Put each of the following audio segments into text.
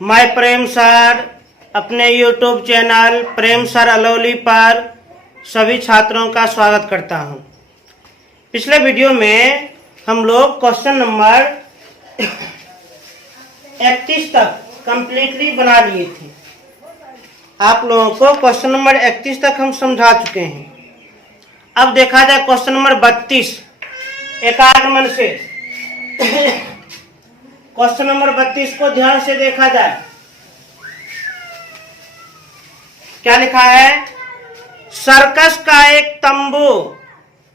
मैं प्रेम सर अपने YouTube channel प्रेम sir Alauli पर सभी छात्रों का स्वागत करता हूं। पिछले वीडियो में हम लोग क्वेश्चन नंबर 31 तक कंप्लीटली बना लिए थे। आप लोगों को क्वेश्चन नंबर 31 तक हम समझा चुके हैं। अब देखा जाए क्वेश्चन नंबर 32 एकाग्र मन से। क्वेश्चन नंबर 32 को ध्यान से देखा जाए। क्या लिखा है? सर्कस का एक तंबू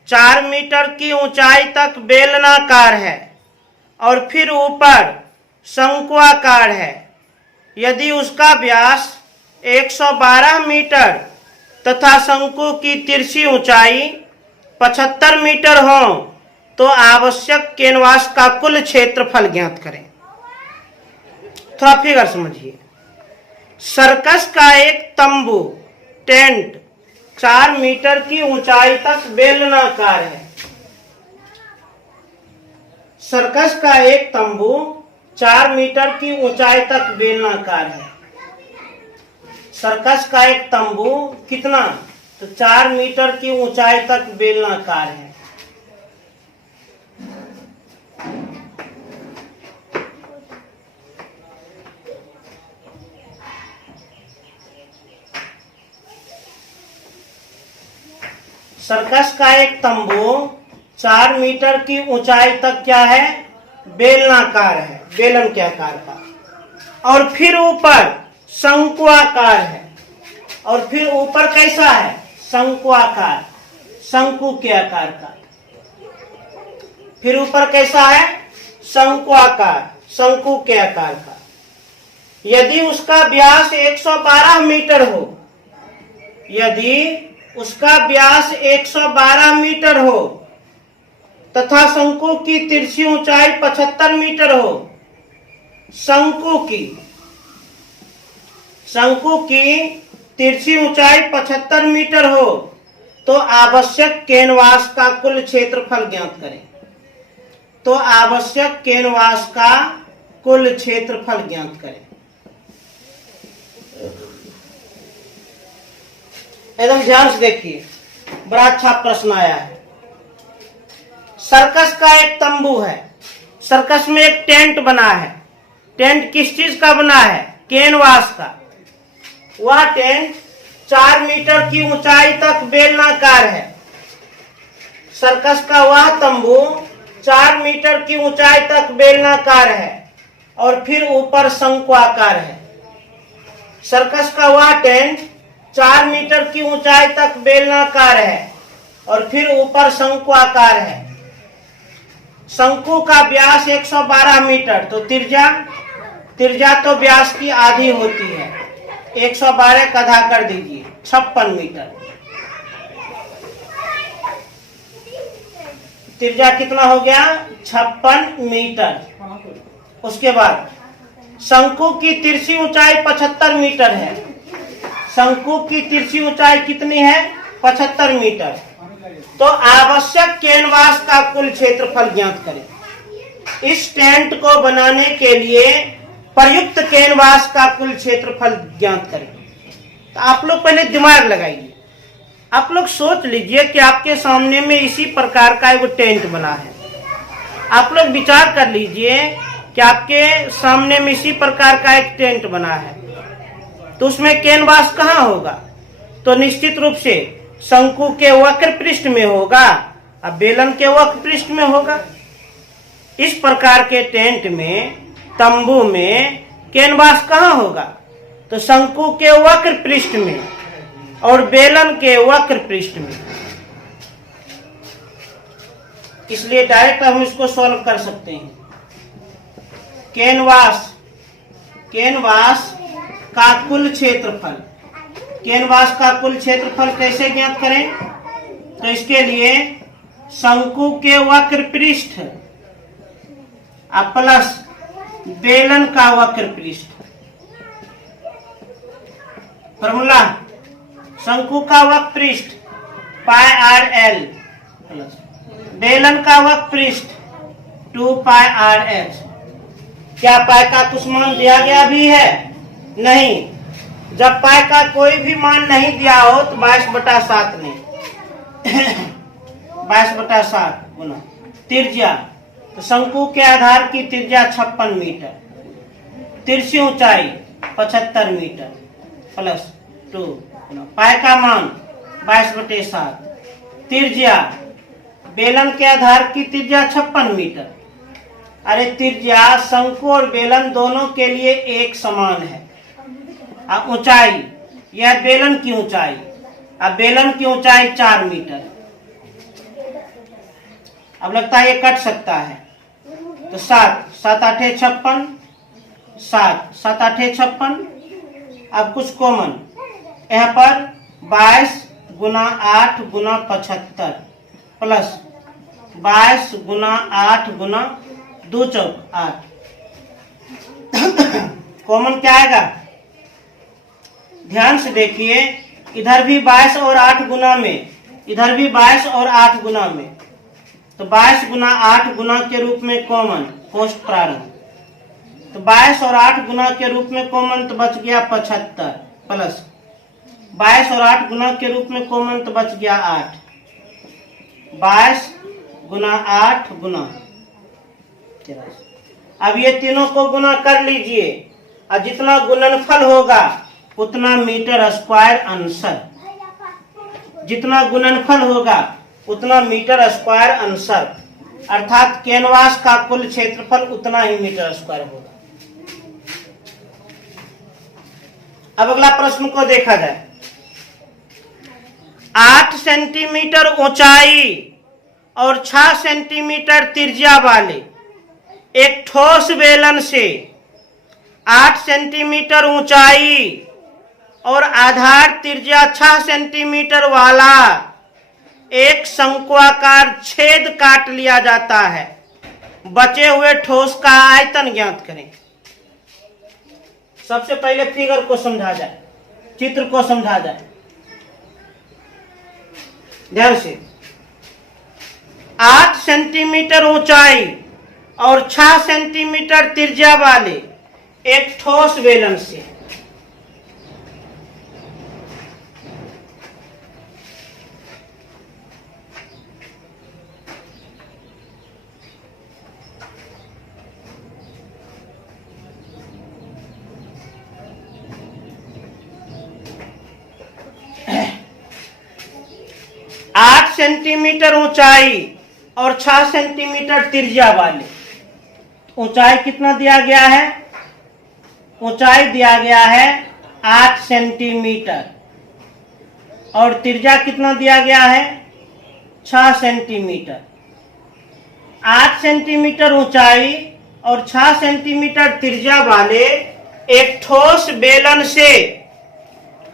4 मीटर की ऊंचाई तक बेलनाकार है और फिर ऊपर शंक्वाकार है। यदि उसका व्यास 112 मीटर तथा शंकु की तिरछी ऊंचाई 75 मीटर हो तो आवश्यक कैनवास का कुल क्षेत्रफल ज्ञात करें। थोड़ा फिगर समझिए। सर्कस का एक तंबू टेंट 4 मीटर की ऊंचाई तक बेलनाकार है। सर्कस का एक तंबू 4 मीटर की ऊंचाई तक बेलनाकार है। सर्कस का एक तंबू कितना? तो 4 मीटर की ऊंचाई तक बेलनाकार है। सर्कस का एक तंबू 4 मीटर की ऊंचाई तक क्या है? बेलनाकार है, बेलन के आकार का। और फिर ऊपर शंक्वाकार है। और फिर ऊपर कैसा है? शंक्वाकार, शंकु के आकार का। फिर ऊपर कैसा है? शंक्वाकार, शंकु के आकार का। यदि उसका व्यास 112 मीटर हो, यदि उसका व्यास 112 मीटर हो तथा शंकु की तिरछी ऊंचाई 75 मीटर हो, शंकु की तिरछी ऊंचाई 75 मीटर हो तो आवश्यक कैनवास का कुल क्षेत्रफल ज्ञात करें। तो आवश्यक कैनवास का कुल क्षेत्रफल ज्ञात करें। एकदम ध्यान से देखिए, बड़ा अच्छा प्रश्न आया है। सर्कस का एक तंबू है। सर्कस में एक टेंट बना है। टेंट किस चीज का बना है? कैनवास का। वह टेंट 4 मीटर की ऊंचाई तक बेलनाकार है। सर्कस का वह तंबू 4 मीटर की ऊंचाई तक बेलनाकार है और फिर ऊपर शंक्वाकार है। सर्कस का वह टेंट 4 मीटर की ऊंचाई तक बेलनाकार है और फिर ऊपर शंक्वाकार है। शंकु का व्यास 112 मीटर, तो त्रिज्या तो व्यास की आधी होती है। 112 का आधा कर दीजिए, 56 मीटर। त्रिज्या कितना हो गया? 56 मीटर। उसके बाद शंकु की तिरछी ऊंचाई 75 मीटर है। शंकु की तिरछी ऊंचाई कितनी है? 75 मीटर। तो आवश्यक कैनवास का कुल क्षेत्रफल ज्ञात करें। इस टेंट को बनाने के लिए प्रयुक्त कैनवास का कुल क्षेत्रफल ज्ञात करें। तो आप लोग पहले दिमाग लगाइए। आप लोग सोच लीजिए कि आपके सामने में इसी प्रकार का एक टेंट बना है। आप लोग विचार कर लीजिए कि आपके सामने में इसी प्रकार का एक टेंट बना है, तो उसमें कैनवास कहाँ होगा? तो निश्चित रूप से शंकु के वक्र पृष्ठ में होगा और बेलन के वक्र पृष्ठ में होगा। इस प्रकार के टेंट में, तंबू में कैनवास कहाँ होगा? तो शंकु के वक्र पृष्ठ में और बेलन के वक्र पृष्ठ में। इसलिए डायरेक्ट हम इसको सॉल्व कर सकते हैं। कैनवास का कुल क्षेत्रफल। कैनवास का कुल क्षेत्रफल कैसे ज्ञात करें? तो इसके लिए शंकु के वक्र पृष्ठ प्लस बेलन का वक्र पृष्ठ। फॉर्मूला शंकु का वक्र पृष्ठ πr_l प्लस बेलन का वक्र पृष्ठ 2πr_h क्या पाई का कुछ मान दिया गया भी है? नहीं। जब पाई का कोई भी मान नहीं दिया हो तो 22/7 नहीं 22/7 गुना त्रिज्या। तो शंकु के आधार की त्रिज्या 56 मीटर, तिरछी ऊंचाई 75 मीटर प्लस 2 पाई का मान 22/7। त्रिज्या बेलन के आधार की त्रिज्या 56 मीटर। अरे त्रिज्या शंकु और बेलन दोनों के लिए एक समान है। अब ऊंचाई, यह बेलन की ऊंचाई, अब बेलन की ऊंचाई 4 मीटर। अब लगता है ये कट सकता है तो 7 7 8 56 7 7 8 56। अब कुछ कॉमन यहाँ पर 22 गुना 8 गुना 75 प्लस 22 गुना 8 गुना 2 चौक 8। कॉमन क्या आएगा? ध्यान से देखिए, इधर भी 22 और 8 गुना में, इधर भी 22 और 8 गुना में, तो 22 गुना 8 गुना के रूप में कॉमन पोस्ट प्रारंभ, तो 22 और 8 गुना के रूप में कॉमन तो बच गया 75 प्लस 22 और 8 गुना के रूप में कॉमन तो बच गया 8। 22 गुना 8 गुना 83। अब ये तीनों को गुना कर लीजिए और जितना गुणनफल होगा उतना मीटर स्क्वायर आंसर, जितना गुणनफल होगा उतना मीटर स्क्वायर आंसर, अर्थात कैनवास का कुल क्षेत्रफल उतना ही मीटर स्क्वायर होगा। अब अगला प्रश्न को देखा जाए। 8 सेंटीमीटर ऊंचाई और 6 सेंटीमीटर त्रिज्या वाले एक ठोस बेलन से 8 सेंटीमीटर ऊंचाई और आधार त्रिज्या 6 सेंटीमीटर वाला एक शंक्वाकार छेद काट लिया जाता है। बचे हुए ठोस का आयतन ज्ञात करें। सबसे पहले फिगर को समझा जाए, चित्र को समझा जाए ध्यान से। 8 सेंटीमीटर ऊंचाई और 6 सेंटीमीटर त्रिज्या वाले एक ठोस बेलन से आठ सेंटीमीटर ऊंचाई और 6 सेंटीमीटर त्रिज्या वाले। ऊंचाई कितना दिया गया है? ऊंचाई दिया गया है 8 सेंटीमीटर और त्रिज्या कितना दिया गया है? 6 सेंटीमीटर। 8 सेंटीमीटर ऊंचाई और 6 सेंटीमीटर त्रिज्या वाले एक ठोस बेलन से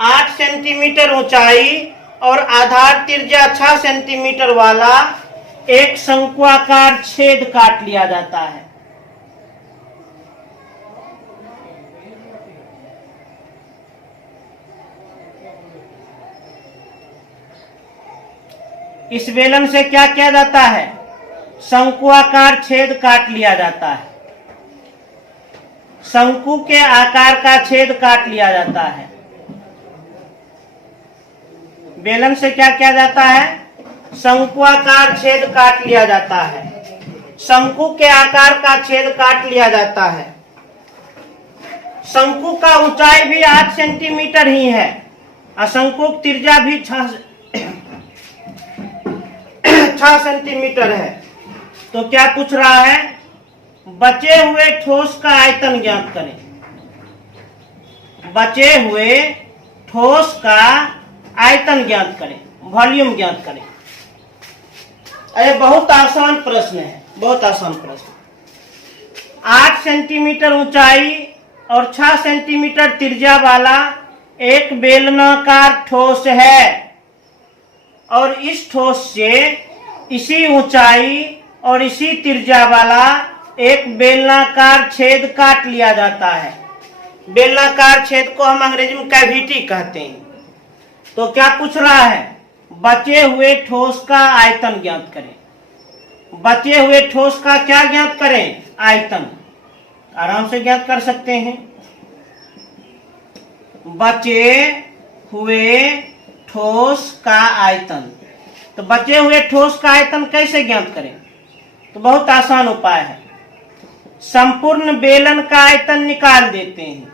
8 सेंटीमीटर ऊंचाई और आधार त्रिज्या 6 सेंटीमीटर वाला एक शंक्वाकार छेद काट लिया जाता है। इस बेलन से क्या किया जाता है? शंक्वाकार छेद काट लिया जाता है। शंकु के आकार का छेद काट लिया जाता है। बेलन से क्या किया जाता है? शंक्वाकार छेद काट लिया जाता है। शंकु के आकार का छेद काट लिया जाता है। शंकु का ऊंचाई भी 8 सेंटीमीटर ही है और शंकु की त्रिज्या भी 6 सेंटीमीटर है। तो क्या पूछ रहा है? बचे हुए ठोस का आयतन ज्ञात करें। बचे हुए ठोस का आयतन ज्ञात करें, वॉल्यूम ज्ञात करें। अरे बहुत आसान प्रश्न है, बहुत आसान प्रश्न। 8 सेंटीमीटर ऊंचाई और 6 सेंटीमीटर त्रिज्या वाला एक बेलनाकार ठोस है और इस ठोस से इसी ऊंचाई और इसी त्रिज्या वाला एक बेलनाकार छेद काट लिया जाता है। बेलनाकार छेद को हम अंग्रेजी में कैविटी कहते हैं। तो क्या पूछ रहा है? बचे हुए ठोस का आयतन ज्ञात करें। बचे हुए ठोस का क्या ज्ञात करें? आयतन। आराम से ज्ञात कर सकते हैं। बचे हुए ठोस का आयतन, तो बचे हुए ठोस का आयतन कैसे ज्ञात करें? तो बहुत आसान उपाय है, संपूर्ण बेलन का आयतन निकाल देते हैं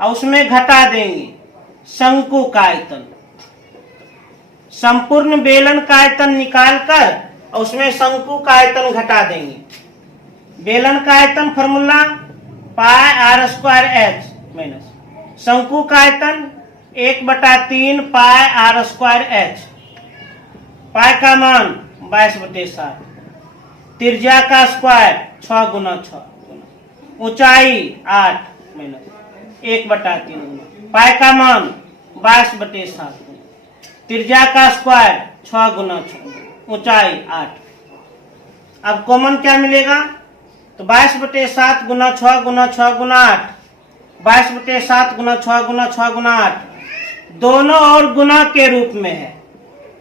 और उसमें घटा देंगे शंकु का आयतन। संपूर्ण बेलन का आयतन निकालकर और उसमें शंकु का आयतन घटा देंगे। बेलन का आयतन formula pi r square h minus शंकु का आयतन 1/3 pi r square h. Pi का मान 22/7, त्रिज्या का स्क्वायर 6 × 6, ऊंचाई 8 माइनस 1/3 गुना। पाई का मान 22/7, त्रिज्या का स्क्वायर 6 × 6, ऊंचाई 8। अब कॉमन क्या मिलेगा? तो 22/7 × 6 × 6 × 8, 22/7 × 6 × 6 × 8 दोनों और गुना के रूप में है,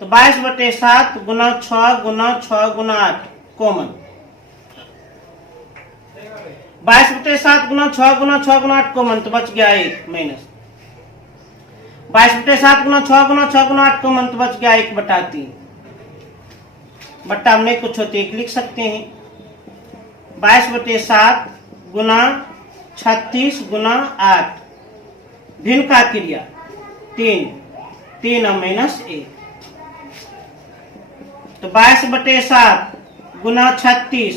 तो 22/7 × 6 × 6 × 8 कॉमन। 22/7 × 6 × 6 × 8 कॉमन, तो बच गया 1 माइनस 22/7 × 6 × 6 × 8 कॉमन, तो बच गया 1/3। बट्टा में कुछ होते एक लिख सकते हैं। 22/7 × 36 × 8 भिन्न का क्रिया 3 माइनस 1, तो 22/7 × 36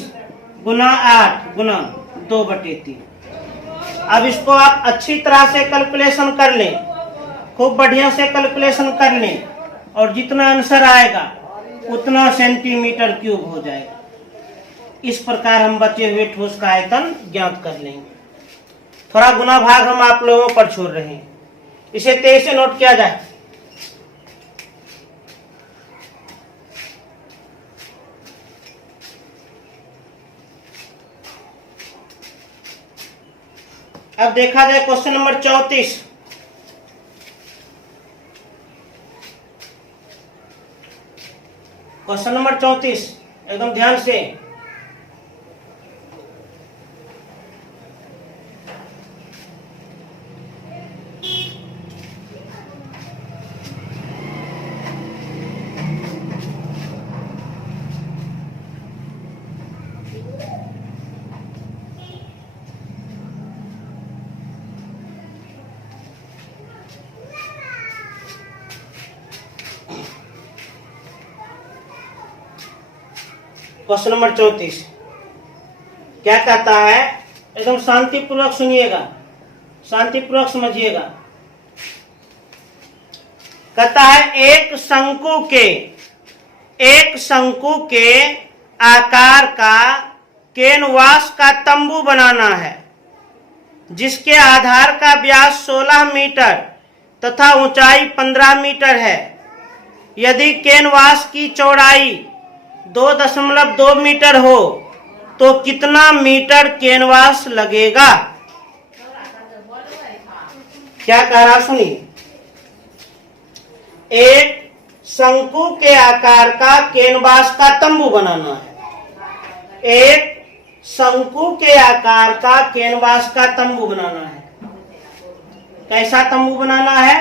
× 8 × 2/3। अब इसको आप अच्छी तरह से कैलकुलेशन कर लें, खूब बढ़िया से कैलकुलेशन कर लें, और जितना आंसर आएगा उतना सेंटीमीटर क्यूब हो जाएगा। इस प्रकार हम बचे हुए ठोस का आयतन ज्ञात कर लेंगे। थोड़ा गुना भाग हम आप लोगों पर छोड़ रहे हैं, इसे तेज से नोट किया जाए। अब देखा जाए क्वेश्चन नंबर 34। क्वेश्चन नंबर 34 एकदम ध्यान से। क्वेश्चन नंबर 34 क्या कहता है? एकदम शांतिपूर्वक सुनिएगा, शांतिपूर्वक समझिएगा। कहता है एक शंकु के आकार का कैनवास का तंबू बनाना है, जिसके आधार का व्यास 16 मीटर तथा ऊंचाई 15 मीटर है। यदि कैनवास की चौड़ाई 2.2 मीटर हो तो कितना मीटर कैनवास लगेगा? क्या कह रहा सुनिए। एक शंकु के आकार का कैनवास का तंबू बनाना है। एक शंकु के आकार का कैनवास का तंबू बनाना है। कैसा तंबू बनाना है?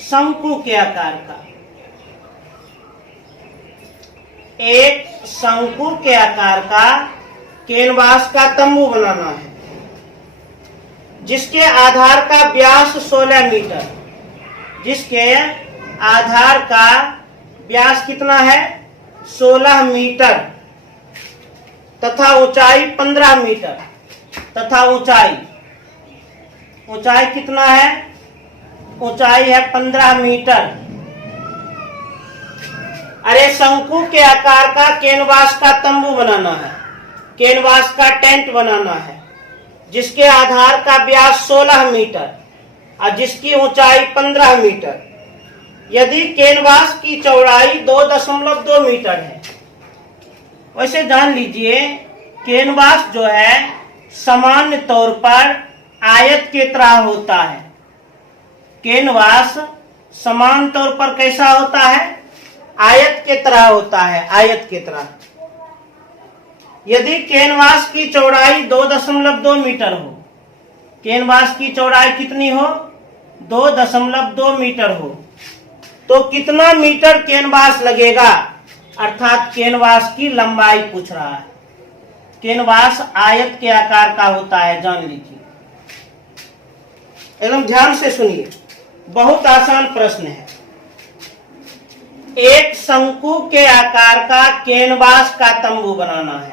शंकु के आकार का। एक शंकु के आकार का कैनवास का तंबू बनाना है, जिसके आधार का व्यास 16 मीटर। जिसके आधार का व्यास कितना है? 16 मीटर तथा ऊंचाई 15 मीटर। तथा ऊंचाई कितना है? ऊंचाई है 15 मीटर। अरे शंकु के आकार का कैनवास का तंबू बनाना है, कैनवास का टेंट बनाना है, जिसके आधार का व्यास 16 मीटर और जिसकी ऊंचाई 15 मीटर। यदि कैनवास की चौड़ाई 2.2 मीटर है। वैसे जान लीजिए कैनवास जो है सामान्य तौर पर आयत की तरह होता है। कैनवास समान तौर पर कैसा होता है? आयत के तरह होता है, आयत के तरह। यदि कैनवास की चौड़ाई 2.2 मीटर हो, कैनवास की चौड़ाई कितनी हो? 2.2 मीटर हो, तो कितना मीटर कैनवास लगेगा? अर्थात कैनवास की लंबाई पूछ रहा है। कैनवास आयत के आकार का होता है, जान लीजिए। एकदम ध्यान से सुनिए, बहुत आसान प्रश्न है। एक शंकु के आकार का कैनवास का तंबू बनाना है,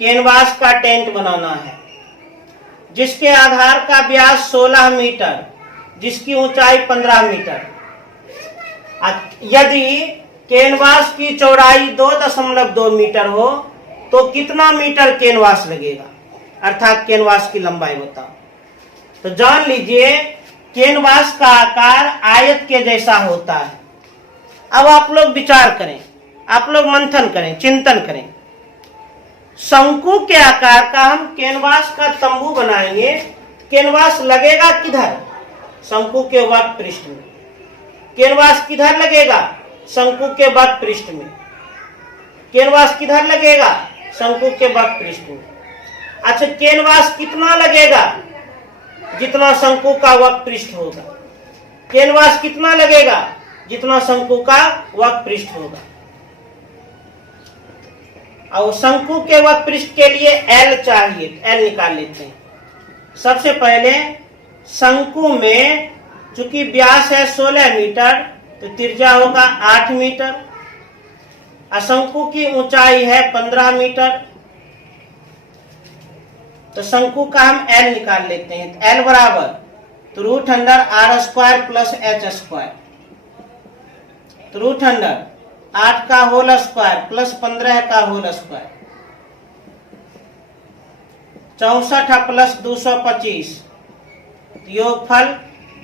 कैनवास का टेंट बनाना है, जिसके आधार का व्यास 16 मीटर, जिसकी ऊंचाई 15 मीटर। यदि कैनवास की चौड़ाई 2.2 मीटर हो तो कितना मीटर कैनवास लगेगा? अर्थात कैनवास की लंबाई बताओ। तो जान लीजिए, कैनवास का आकार आयत के जैसा होता है। अब आप लोग विचार करें, आप लोग मंथन करें, चिंतन करें। शंकु के आकार का हम कैनवास का तंबू बनाएंगे, कैनवास लगेगा किधर? शंकु के वक्र पृष्ठ में। कैनवास किधर लगेगा? शंकु के वक्र पृष्ठ में। कैनवास किधर लगेगा? शंकु के वक्र पृष्ठ में। अच्छा, कैनवास कितना लगेगा? जितना शंकु का वक्र पृष्ठ होगा। कैनवास कितना लगेगा? जितना शंकु का वक्र पृष्ठ होगा। और शंकु के वक्र पृष्ठ के लिए L चाहिए, L निकाल लेते हैं। सबसे पहले शंकु में चूंकि व्यास है 16 मीटर, तो त्रिज्या होगा 8 मीटर। शंकु की ऊंचाई है 15 मीटर, तो शंकु का हम L निकाल लेते हैं। तो L बराबर तो √r² प्लस h², तो √8 का होल स्क्वायर प्लस 15 का होल स्क्वायर, 64 प्लस 225, योगफल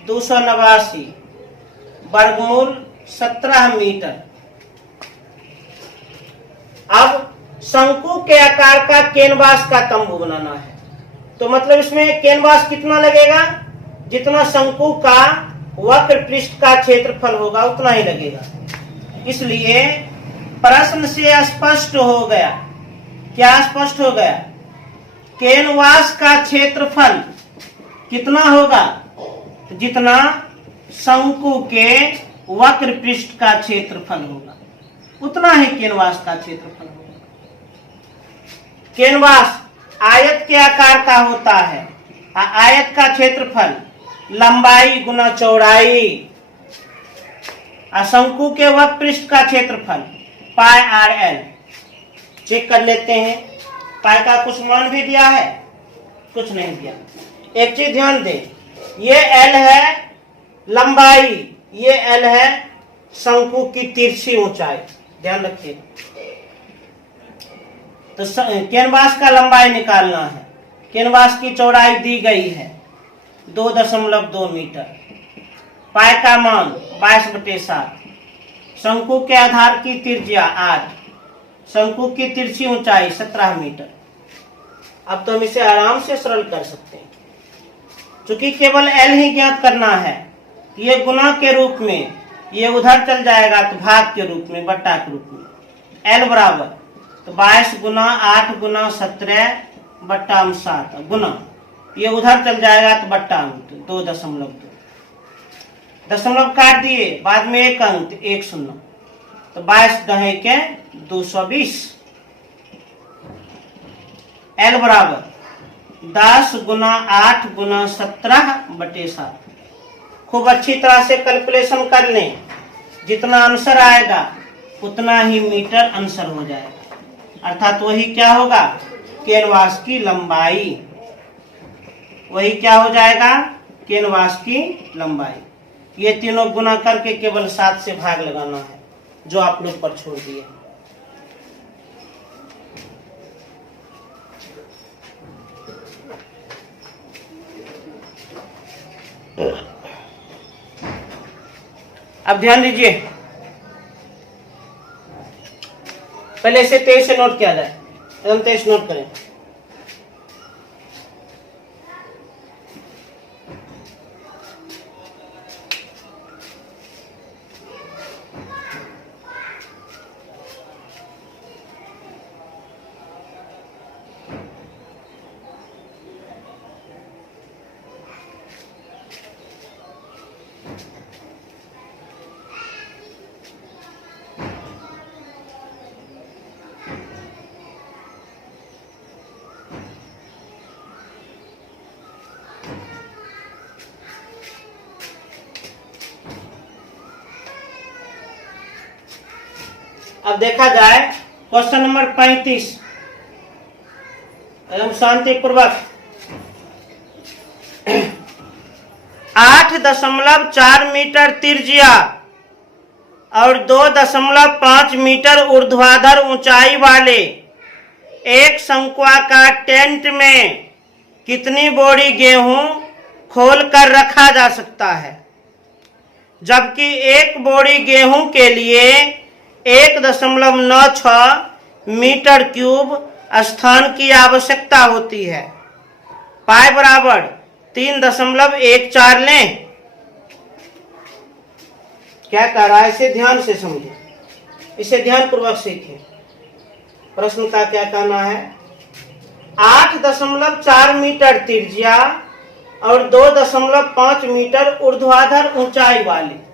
289, वर्गमूल 17 मीटर। अब शंकु के आकार का कैनवास का तंबू बनाना है, तो मतलब इसमें कैनवास कितना लगेगा? जितना शंकु का वक्र पृष्ठ का क्षेत्रफल होगा उतना ही लगेगा। इसलिए प्रश्न से स्पष्ट हो गया। क्या स्पष्ट हो गया? कैनवास का क्षेत्रफल कितना होगा? जितना शंकु के वक्र पृष्ठ का क्षेत्रफल होगा उतना ही कैनवास का क्षेत्रफल होगा। कैनवास आयत के आकार का होता है। आयत का क्षेत्रफल लंबाई गुना चौड़ाई, शंकु के वक्र पृष्ठ का क्षेत्रफल πr/l। चेक कर लेते हैं, पाई का कुछ मान भी दिया है, कुछ नहीं दिया। एक चीज ध्यान दें, ये L है लंबाई, ये L है शंकु की तिरछी ऊंचाई, ध्यान रखिए। तो कैनवास का लंबाई निकालना है। कैनवास की चौड़ाई दी गई है 2.2 मीटर, पाई का मान 22/7, शंकु के आधार की त्रिज्या r, शंकु की तिरछी ऊंचाई 17 मीटर। अब तो हम इसे आराम से सरल कर सकते हैं, चूंकि केवल L ही ज्ञात करना है। ये गुना के रूप में, ये उधर चल जाएगा तो भाग के रूप में, बट्टा के रूप में। L बराबर तो 22 गुना 8 गुना 17 बट्टा 7 गुना, ये उधर चल जाएगा तो बट्टा 2.2, दशमलव काट दिए, बाद में एक अंक 1 0, तो 22 दहे के 220। L बराबर 10 गुना 8 गुना 17/7। खूब अच्छी तरह से कैलकुलेशन कर लें, जितना आंसर आएगा उतना ही मीटर आंसर हो जाएगा। अर्थात वही क्या होगा? कैनवास की लंबाई, वही क्या हो जाएगा? कैनवास की लंबाई। ये तीनों गुना करके केवल 7 से भाग लगाना है, जो आप लोग पर छोड़ दिए। अब ध्यान दीजिए, पहले से 23 से नोट किया जाए, एकदम 23 नोट करें। अब देखा जाए क्वेश्चन नंबर 35, एकदम शांतिपूर्वक। 8.4 मीटर त्रिज्या और 2.5 मीटर ऊर्ध्वाधर ऊंचाई वाले एक शंक्वाकार टेंट में कितनी बोरी गेहूं खोल कर रखा जा सकता है, जबकि एक बोरी गेहूं के लिए 1.96 मीटर क्यूब स्थान की आवश्यकता होती है। पाई बराबर 3.14 लें। क्या कह रहा है, इसे ध्यान से समझे, इसे ध्यान पूर्वक सीखें। प्रश्न का क्या कहना है, 8.4 मीटर त्रिज्या और 2.5 मीटर ऊर्ध्वाधर ऊंचाई वाले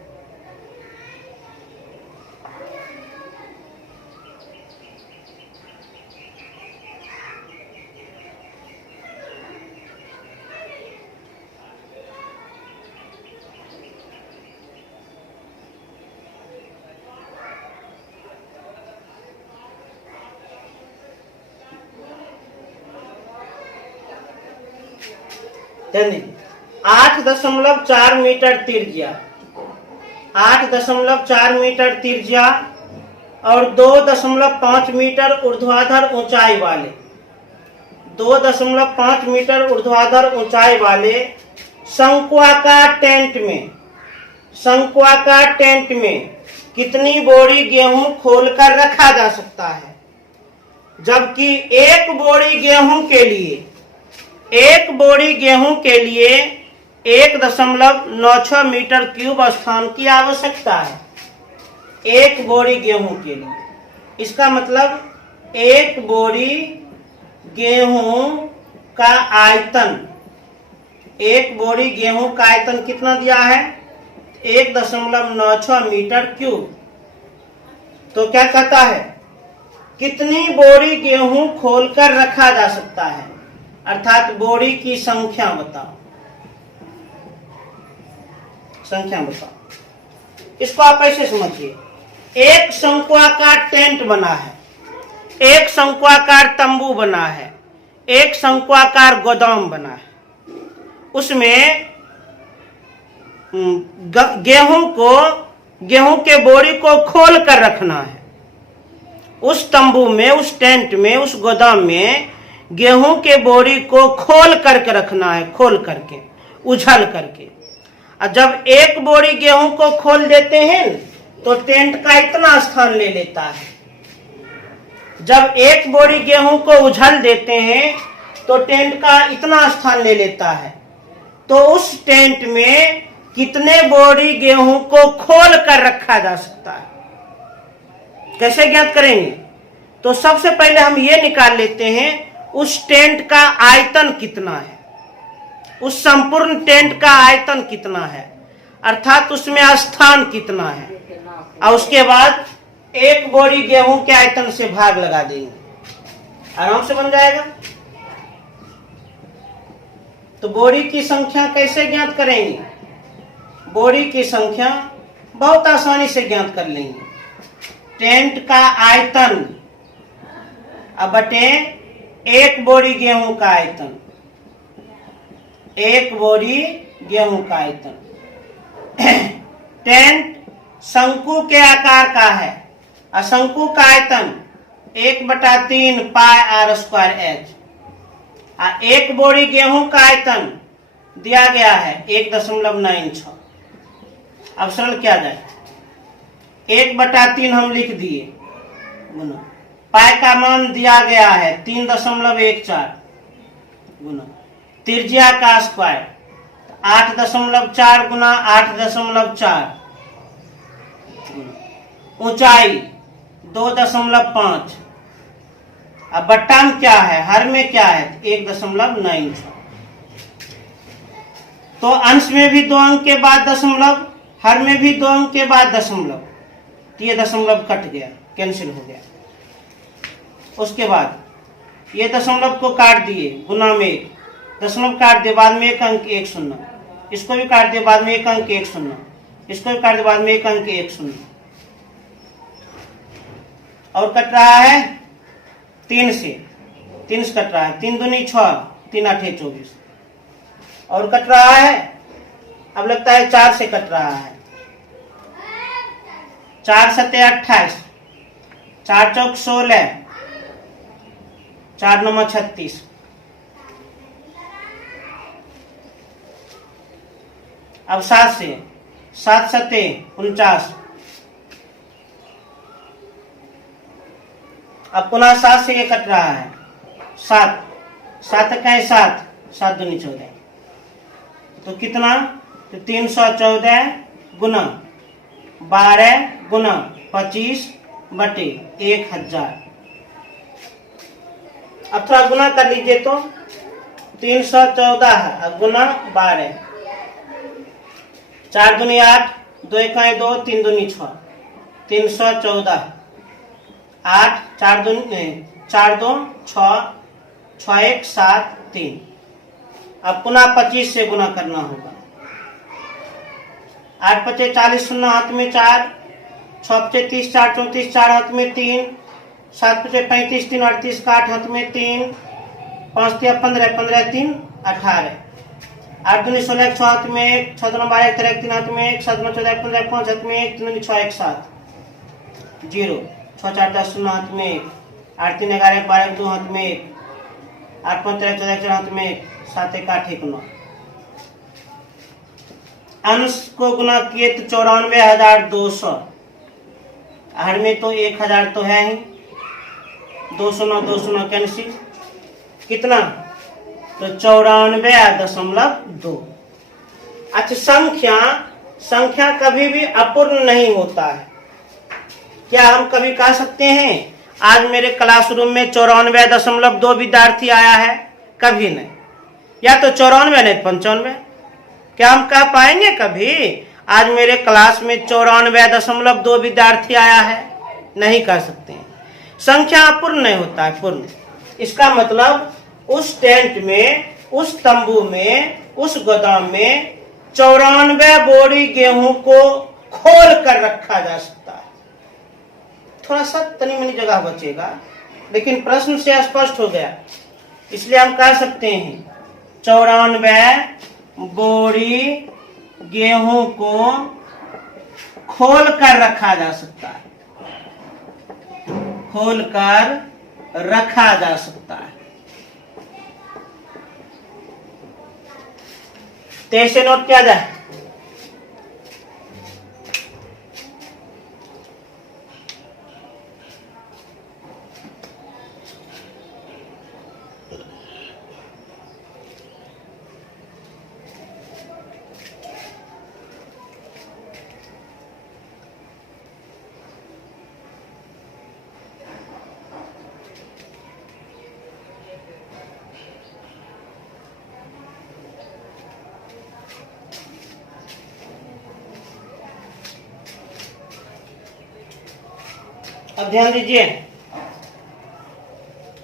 ध्यान दीजिए, 8.4 मीटर त्रिज्या, 8.4 मीटर त्रिज्या और 2.5 मीटर ऊर्ध्वाधर ऊंचाई वाले, 2.5 मीटर ऊर्ध्वाधर ऊंचाई वाले शंक्वाकार टेंट में कितनी बोरी गेहूं खोलकर रखा जा सकता है, जबकि एक बोरी गेहूं के लिए 1.96 मीटर क्यूब स्थान की आवश्यकता है। एक बोरी गेहूं के लिए, इसका मतलब एक बोरी गेहूं का आयतन, एक बोरी गेहूं का आयतन कितना दिया है, 1.96 मीटर क्यूब। तो क्या कहता है, कितनी बोरी गेहूं खोलकर रखा जा सकता है, अर्थात बोरी की संख्या बताओ, संख्या बताओ। इसको आप ऐसे समझिए, एक शंक्वाकार टेंट बना है, एक शंक्वाकार तंबू बना है, एक शंक्वाकार गोदाम बना है। उसमें गेहूं के बोरी को खोल कर रखना है। उस तंबू में, उस टेंट में, उस गोदाम में गेहूं के बोरी को खोल करके रखना है, खोल करके, उछल करके। और जब एक बोरी गेहूं को खोल देते हैं तो टेंट का इतना स्थान ले लेता है। जब एक बोरी गेहूं को उछल देते हैं तो टेंट का इतना स्थान ले लेता है। तो उस टेंट में कितने बोरी गेहूं को खोल कर रखा जा सकता है, कैसे ज्ञात करेंगे? तो सबसे पहले हम ये निकाल लेते हैं उस टेंट का आयतन कितना है, उस संपूर्ण टेंट का आयतन कितना है, अर्थात उसमें स्थान कितना है, और उसके बाद एक बोरी गेहूं के आयतन से भाग लगा देंगे, आराम से बन जाएगा। तो बोरी की संख्या कैसे ज्ञात करेंगे? बोरी की संख्या बहुत आसानी से ज्ञात कर लेंगे। टेंट का आयतन अब बटे एक बोरी गेहूं का आयतन, एक बोरी गेहूं का आयतन। टेंट शंकु के आकार का है और शंकु का आयतन 1/3 पाई आर स्क्वायर एच। एक बोरी गेहूं का आयतन दिया गया है 1.96। अब सरल किया जाए, 1/3 हम लिख दिए गुना, पाई का मान दिया गया है 3.14 गुना त्रिज्या का स्क्वायर 8.4 गुना 8.4 ऊंचाई 2.5। अब बट्टा में क्या है, हर में क्या है 1.96। तो अंश में भी 2 अंक के बाद दशमलव, हर में भी 2 अंक के बाद दशमलव, तो ये दशमलव कट गया, कैंसिल हो गया। उसके बाद ये दशमलव को काट दिए, गुना में 1 दशमलव काट दिए, बाद में 1 अंक 1 शून्य, इसको भी काट दिए, बाद में 1 अंक 1 शून्य, इसको भी काट दिए, बाद में 1 अंक 1 शून्य। और कट रहा है 3 से, 3 से कट रहा है, 3 दूनी 6, 3 8 24, और कट रहा है, अब लगता है 4 से कट रहा है, 4 7 28, 4 चौक 16, 4 9 36, अब 7 से, 7 7 49, अब पुनः 7 से ये कट रहा है, 7 7 का 7, 7 दूनी 14, तो कितना, तो 314 गुना 12 गुना 25 बटे 1000। अब थोड़ा गुना कर लीजिए, तो 314 गुना 12, 4 दूनी 8, 2 1 2, 3 दूनी 6, 314, 8 4 2 6, 6 1 7 3। अब पुनः 25 से गुना करना होगा, 8 5 40, 0 हाथ में 4, 6 5 30, 4 34, 4 हाथ में 3, 7 5 35, 3 38 का 8 हाथ में 3, 5 3 15, 15 3 18, 8 दूनी 16, 6 हाथ में 1, 6 2 12, 13 3 हाथ में 1, 7 9 14 15, 5 हाथ में 1, 3 6 1 7 0, 6 4 10, 0 हाथ में 1, 8 3 11 12, 2 हाथ में 1, 8 5 13 14 4 हाथ में 1, 7 1 8 1 9। अंश को गुना किए तो 94,200, हर में तो 1000 तो है ही, 209 209 कैंसिल, कितना, तो 94.2। अच्छा, संख्या कभी भी अपूर्ण नहीं होता है। क्या हम कभी कह सकते हैं आज मेरे क्लासरूम में 94.2 विद्यार्थी आया है? कभी नहीं। या तो 94 नहीं 95। क्या हम कह पाएंगे कभी आज मेरे क्लास में 94.2 विद्यार्थी आया है? नहीं कह सकते हैं। संख्या अपूर्ण नहीं होता है, पूर्ण। इसका मतलब उस टेंट में, उस तंबू में, उस गोदाम में 94 बोरी गेहूं को खोल कर रखा जा सकता है। थोड़ा सा तनी मनी जगह बचेगा, लेकिन प्रश्न से स्पष्ट हो गया, इसलिए हम कह सकते हैं 94 बोरी गेहूं को खोल कर रखा जा सकता है, खोल कर रखा जा सकता है। तो ऐसे नोट किया जाए। अब ध्यान दीजिए,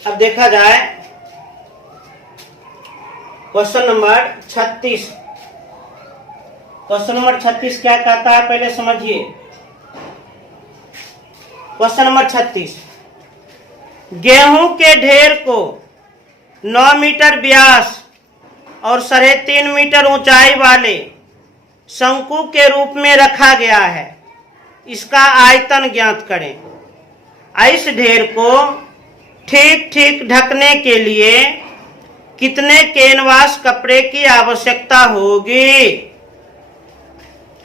अब देखा जाए क्वेश्चन नंबर 36। क्वेश्चन नंबर 36 क्या कहता है, पहले समझिए। क्वेश्चन नंबर 36, गेहूं के ढेर को 9 मीटर व्यास और 3.5 मीटर ऊंचाई वाले शंकु के रूप में रखा गया है। इसका आयतन ज्ञात करें। इस ढेर को ठीक ठीक ढकने के लिए कितने कैनवास कपड़े की आवश्यकता होगी?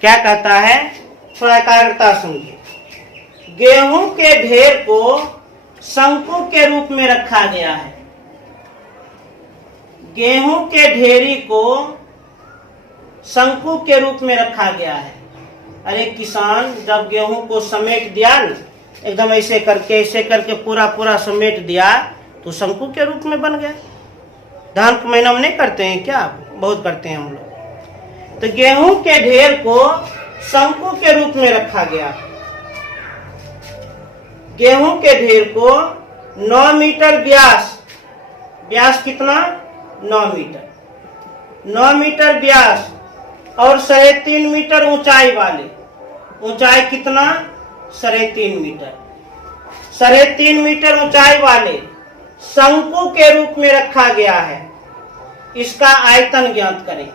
क्या कहता है, थोड़ा एकाग्रता सुनिए। गेहूं के ढेर को शंकु के रूप में रखा गया है। गेहूं के ढेरी को शंकु के रूप में रखा गया है। अरे किसान, जब गेहूं को समेट दिया न, एकदम ऐसे करके पूरा पूरा समेट दिया, तो शंकु के रूप में बन गया। धान के महीना में नहीं करते हैं क्या? बहुत करते हैं हम लोग। तो गेहूं के ढेर को शंकु के रूप में रखा गया। गेहूं के ढेर को 9 मीटर व्यास, व्यास कितना? 9 मीटर, 9 मीटर व्यास और 3.5 मीटर ऊंचाई वाले, ऊंचाई कितना? 3.5 मीटर। 3.5 मीटर ऊंचाई वाले शंकु के रूप में रखा गया है। इसका आयतन ज्ञात करें।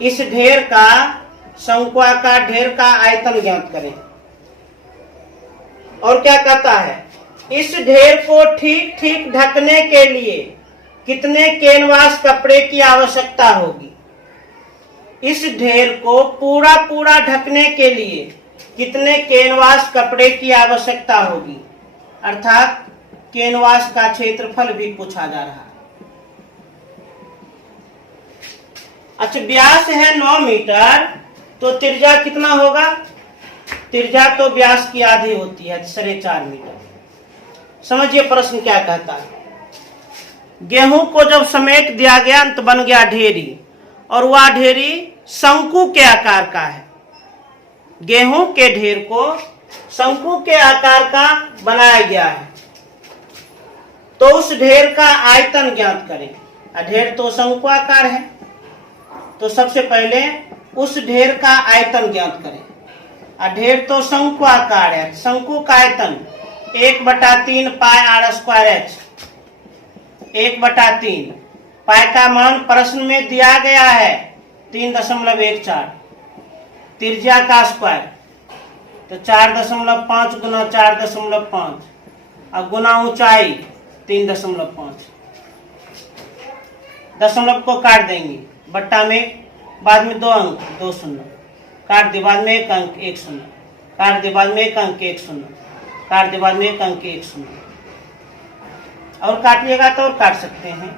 इस ढेर का, शंक्वाकार ढेर का आयतन ज्ञात करें। और क्या कहता है, इस ढेर को ठीक ठीक ढकने के लिए कितने कैनवास कपड़े की आवश्यकता होगी। इस ढेर को पूरा पूरा ढकने के लिए कितने कैनवास कपड़े की आवश्यकता होगी, अर्थात कैनवास का क्षेत्रफल भी पूछा जा रहा है। अच्छा, व्यास है 9 मीटर, तो त्रिज्या कितना होगा? त्रिज्या तो व्यास की आधी होती है, 4.5 मीटर। समझिए प्रश्न क्या कहता है। गेहूं को जब समेट दिया गया तो बन गया ढेरी, और वह ढेरी शंकु के आकार का है। गेहूं के ढेर को शंकु के आकार का बनाया गया है, तो उस ढेर का आयतन ज्ञात करें। ढेर तो शंकु आकार है, तो सबसे पहले उस ढेर का आयतन ज्ञात करें। ढेर तो शंकु आकार है, शंकु का आयतन 1/3 पाई आर स्क्वायर एच। 1/3 पाई का मान प्रश्न में दिया गया है 3.14। त्रिज्या का स्क्वायर तो 4.5 गुना 4.5 और गुना ऊंचाई 3.5। दशमलव को काट देंगे, बट्टा में बाद में 2 अंक 2 शून्य, काट दे बाद में 1 अंक 1 शून्य, काट दे बाद में 1 अंक 1 शून्य, काट दे बाद में 1 अंक 1 शून्य। और काटिएगा तो और काट सकते हैं।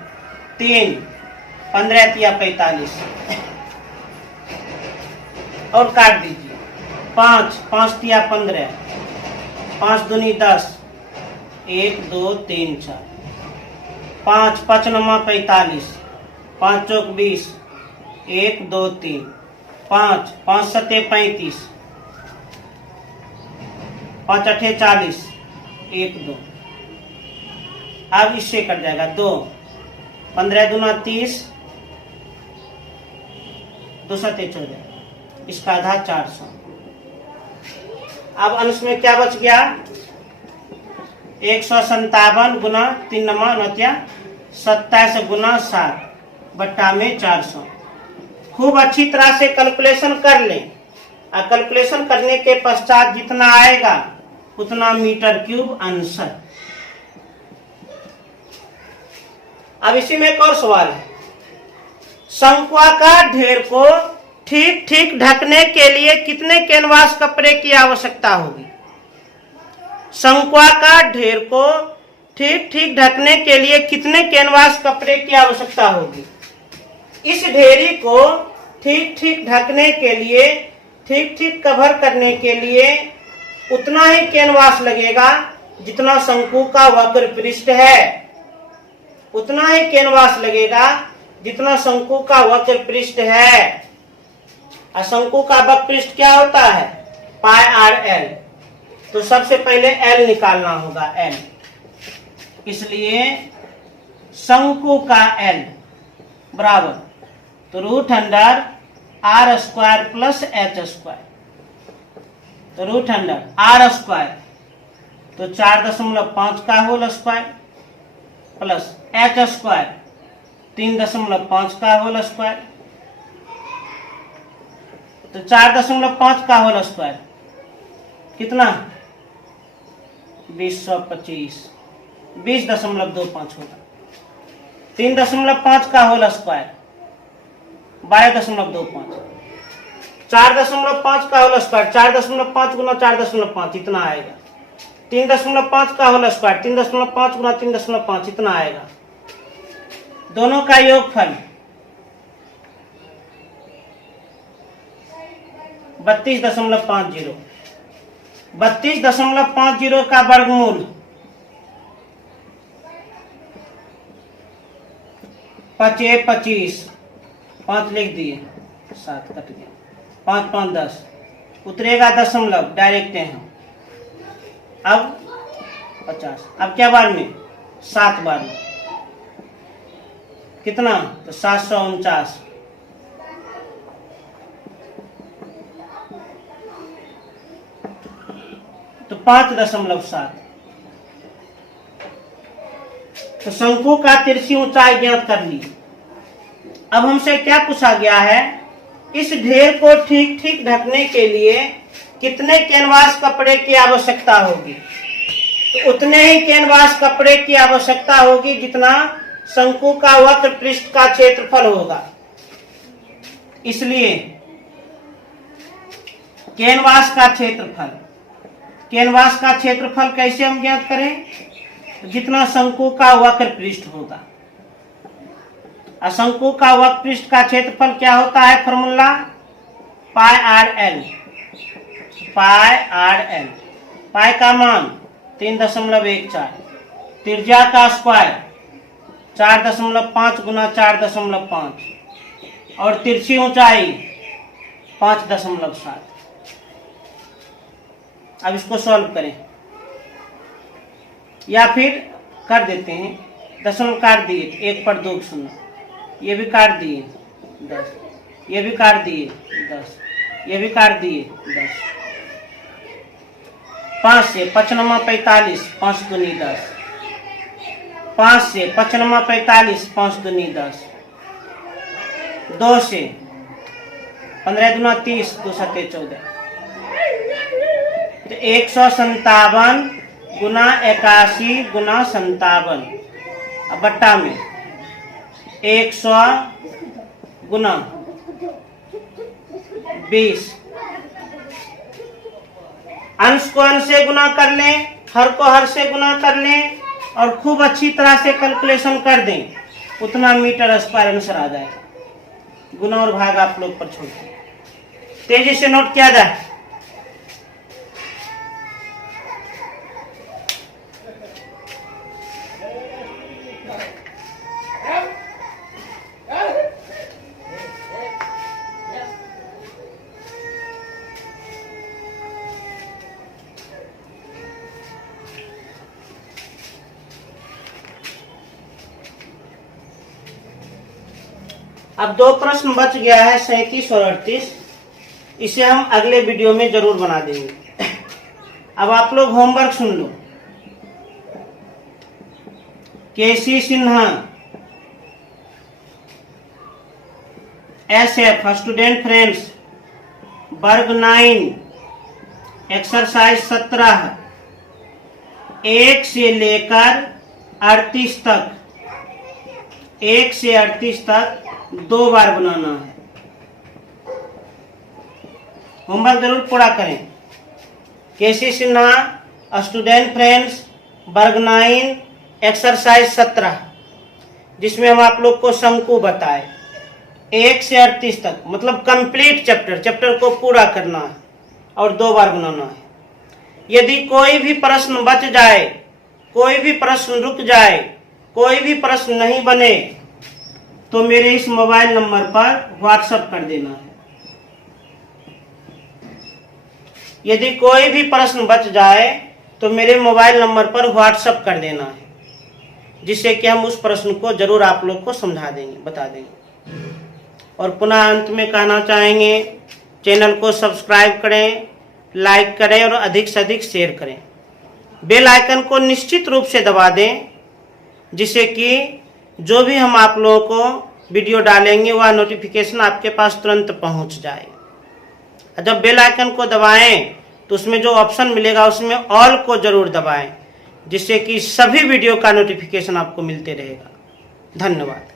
3 15 या 45 और काट दीजिए। 5 5 या 15, 5 दूनी 10, 1 2 3 4, 5 5 9 45, 5 चौक 20, 1 2 3, 5 5 7 35, 5 8 40, 1 2। अब इससे कट जाएगा 2, 15 दूना 30, 2 7 14, इसका आधा 400। अब अंश में क्या बच गया? 157 गुना 3 9 27 गुना 7 बट्टा में 400। खूब अच्छी तरह से कैलकुलेशन कर लें, और कैलकुलेशन करने के पश्चात जितना आएगा उतना मीटर क्यूब आंसर। अब इसी में एक और सवाल है। शंक्वाकार ढेर को ठीक ठीक ढकने के लिए कितने कैनवास कपड़े की आवश्यकता होगी? शंक्वाकार ढेर को ठीक ठीक ढकने के लिए कितने कैनवास कपड़े की आवश्यकता होगी? इस ढेरी को ठीक ठीक ढकने के लिए, ठीक ठीक कवर करने के लिए उतना ही कैनवास लगेगा जितना शंकु का वक्र पृष्ठ है। उतना ही कैनवास लगेगा जितना शंकु का वक्र पृष्ठ है। और शंकु का वक्र पृष्ठ क्या होता है? पाई आर एल। तो सबसे पहले एल निकालना होगा, एल। इसलिए शंकु का एल बराबर तो √r² प्लस h²। तो √r² तो 4.5 का होल स्क्वायर प्लस h² 3.5 का होल स्क्वायर। तो 4.5 का होल स्क्वायर कितना? 2025, 20.25 होगा। 3.5 का होल स्क्वायर 12.25। 4.5 का होल स्क्वायर 4.5 गुना 4.5 इतना आएगा। 3.5 का होल स्क्वायर 3.5 गुना 3.5 इतना आएगा। दोनों का योगफल 32.50। 32.50 का वर्गमूल 5 25, 5 लिख दिए, 7 कट गया, 5 5 10 उतरेगा दशमलव, डायरेक्ट है। अब 50, अब क्या बार में? 7 बार में कितना? तो 749। तो 5.7। तो शंकु का तिरछी ऊंचाई ज्ञात कर ली। अब हमसे क्या पूछा गया है, इस ढेर को ठीक ठीक ढकने के लिए कितने कैनवास कपड़े की आवश्यकता होगी। तो उतने ही कैनवास कपड़े की आवश्यकता होगी जितना शंकु का वक्र पृष्ठ का क्षेत्रफल होगा। इसलिए कैनवास का क्षेत्रफल कैसे हम ज्ञात करें, जितना शंकु का वक्र पृष्ठ होगा। शंकु का वक्र पृष्ठ का क्षेत्रफल क्या होता है, फॉर्मूला पाई आर एल। पाई का मान 3.14, त्रिज्या का स्क्वायर 4.5 गुना 4.5 और तिरछी ऊंचाई 5.7। अब इसको सॉल्व करें या फिर कर देते हैं, दशमलव काट दिए 1 पर 2 0, ये भी काट दिए 10, ये भी काट दिए 10, ये भी काट दिए 10। 5 से 5 9 45, 5 दूनी 10। 5 से 5 9 45, 5 दूनी 10। 2 से 15 दूना 30, 2 7 14। तो 157 गुना 81 गुना 57, अब बट्टा में 100 गुना 20। अंश को अंश से गुना कर लें, हर को हर से गुना कर लें और खूब अच्छी तरह से कैलकुलेशन कर दें, उतना मीटर स्क्वायर आंसर आ जाएगा। गुना और भाग आप लोग पर छोड़ दें, तेजी से नोट किया जाए। अब 2 प्रश्न बच गया है, 37 और 38। इसे हम अगले वीडियो में जरूर बना देंगे। अब आप लोग होमवर्क सुन लो। केसी सिन्हा SF स्टूडेंट फ्रेंड्स, वर्ग 9 एक्सरसाइज 17 1 से लेकर 38 तक, 1 से 38 तक 2 बार बनाना है। होमवर्क जरूर पूरा करें। केसी सिन्हा स्टूडेंट फ्रेंड्स, वर्ग 9 एक्सरसाइज 17, जिसमें हम आप लोग को शंकु बताए 1 से 38 तक, मतलब कंप्लीट चैप्टर को पूरा करना है और 2 बार बनाना है। यदि कोई भी प्रश्न बच जाए, कोई भी प्रश्न रुक जाए, कोई भी प्रश्न नहीं बने, तो मेरे इस मोबाइल नंबर पर व्हाट्सएप कर देना है। यदि कोई भी प्रश्न बच जाए तो मेरे मोबाइल नंबर पर व्हाट्सएप कर देना है, जिससे कि हम उस प्रश्न को जरूर आप लोग को समझा देंगे, बता देंगे। और पुनः अंत में कहना चाहेंगे, चैनल को सब्सक्राइब करें, लाइक करें और अधिक से अधिक शेयर करें। बेल आइकन को निश्चित रूप से दबा दें, जिससे कि जो भी हम आप लोगों को वीडियो डालेंगे वह नोटिफिकेशन आपके पास तुरंत पहुंच जाए। जब बेल आइकन को दबाएं तो उसमें जो ऑप्शन मिलेगा उसमें ऑल को जरूर दबाएं, जिससे कि सभी वीडियो का नोटिफिकेशन आपको मिलते रहेगा। धन्यवाद।